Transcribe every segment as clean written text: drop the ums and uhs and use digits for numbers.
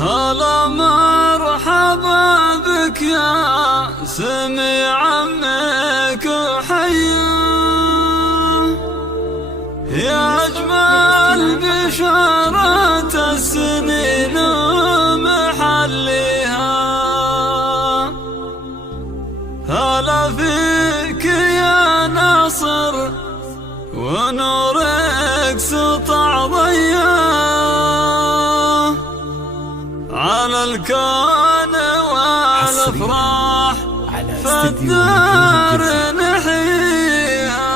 هلا مرحبا بك يا سمي عمك وحيا، يا أجمل بشارة السنين ومحليها. هلا فيك يا ناصر ونورك سطع ضياه على الكون والافراح فالدار نحيها.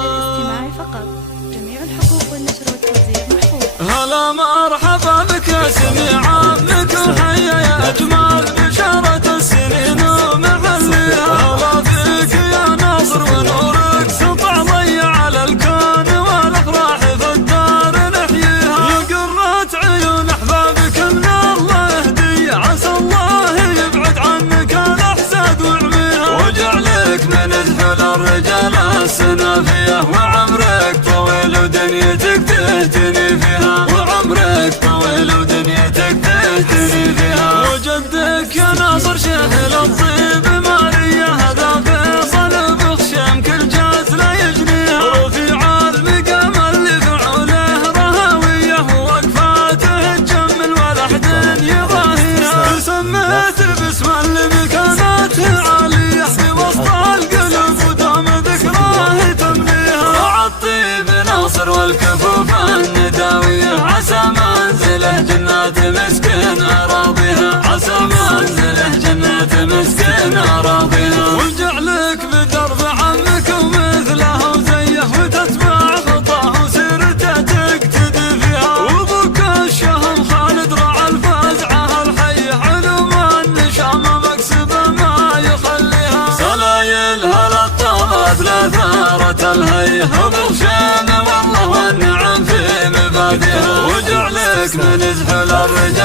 للاستماع فقط، جميع الحقوق والنشر والتوزيع محفوظ. هلا مرحبا بك يا سمي عمك وحيا، يا اجمل بشارة السنين ومحليها. هلا فيك يا ناصر ونورك سطع ضيا على الكون والافراح فالدار نحييها. يا قرة عيون احبابك من الله يهدي، عسى الله يبعد عنك الاحساد ويعميها، وجعلك من ذحول الرجال السنافيه، وعمرك طويل ودنيتك تهتني فيها، وعمرك طويل ودنيتك تهتني فيها. وجدك يا ناصر شهل الطيب ماريا، هذا فيصل بخشم كل جاز لا يجنيها، رفيع المقام اللي فعوله رهاويه، ووقفاته تجمل ولا احد يضاهيها. سميت باسم اللي مكانته عاليه في وسط القلوب ودام ذكراه تمليها. راعى الطيب ناصر والكفوف النداويه، عسى منزله جنات مسكن اراضيها، عسى منزله جنات مسكن اراضيها. وجعلك بدرب عمك ومثله وزيه، وتتبع خطاه وسيرته تقتدي فيها. وابوك الشهم خالد راعى الفزعه الحيه، علوم النشام مكسب ما يخليها. سلايلها للطلب لثارة الهيه، وبغشام والله والنعم في مبادئها. وجعلك من زحل الرجال